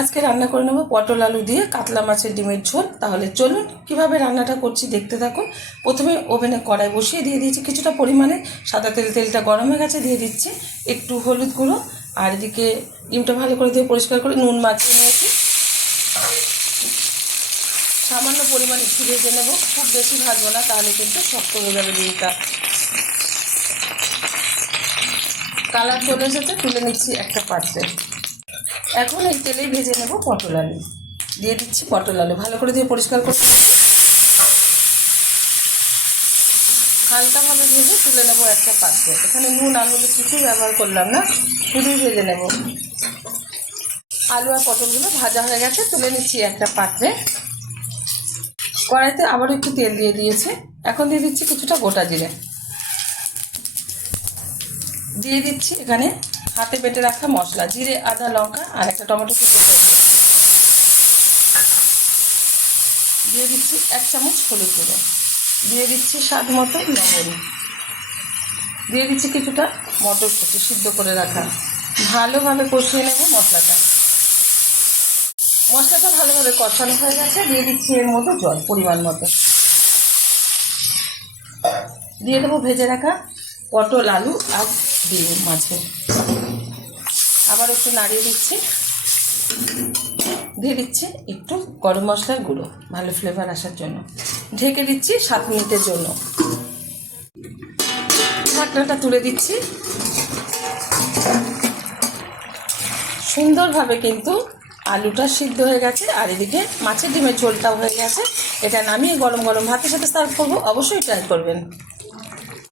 আজকে রান্না করে নেব পটল আলু দিয়ে কাতলা মাছের ডিমের ঝোল। তাহলে চলুন কিভাবে রান্নাটা করছি দেখতে থাকুন। প্রথমে ওভেনে কড়াই বসিয়ে দিয়ে দিয়েছি কিছুটা পরিমাণে সাদা তেল। তেলটা গরম হয়ে গেছে, দিয়ে দিচ্ছি একটু হলুদ গুঁড়ো, আর এদিকে ডিমটা ভালো করে দিয়ে পরিষ্কার করে নুন মাখিয়ে নিয়েছি। সামান্য পরিমাণ একটু ভেজে নেব, খুব বেশি ভাজবো না, তাহলে কিন্তু শক্ত হয়ে যাবে ডিমটা। কালার চলে এসেছে, তুলে নিচ্ছি একটা পাত্রে। এখন এই তেলেই ভেজে নেব পটল আলু। দিয়ে দিচ্ছি পটল আলু ভালো করে দিয়ে পরিষ্কার করতে হালকাভাবে ভেজে তুলে নেব একটা পাত্রে। এখানে নুন আর হলুদ কিছুই ব্যবহার করলাম না, শুধুই ভেজে নেব। আলু আর পটলগুলো ভাজা হয়ে গেছে, তুলে নিচ্ছি একটা পাত্রে। কড়াইতে আবারও একটু তেল দিয়ে দিয়েছে। এখন দিয়ে দিচ্ছি কিছুটা গোটা জিরে, দিয়ে দিচ্ছি এখানে হাতে বেটে রাখা মশলা, জিরে আদা লঙ্কা আর একটা টমেটো কুচি, দিয়ে দিচ্ছি 1 চামচ হলুদ গুঁড়ো, দিয়ে দিচ্ছি স্বাদ মতো লবণ, দিয়ে দিচ্ছি কিছুটা মটরশুঁটি সিদ্ধ করে রাখা। ভালোভাবে কষিয়ে নেব মশলাটা। মশলাটা ভালোভাবে কষানো হয়ে গেছে, দিয়ে দিচ্ছি এর মধ্যে জল পরিমাণ মতো, দিয়ে দেবো ভেজে রাখা পটল আলু আর ডিম মাছে। আবার একটু নাড়িয়ে দিচ্ছি, দিয়ে দিচ্ছি একটু গরম মশলার গুঁড়ো ভালো ফ্লেভার আসার জন্য। ঢেকে দিচ্ছি 7 মিনিটের জন্য। ঢাকনাটা তুলে দিচ্ছি। সুন্দরভাবে কিন্তু আলুটা সিদ্ধ হয়ে গেছে, আর এদিকে মাছের ডিমের ঝোলটাও হয়ে গেছে। এটা নামিয়ে গরম গরম ভাতের সাথে সার্ভ করবো, অবশ্যই ট্রাই করবেন।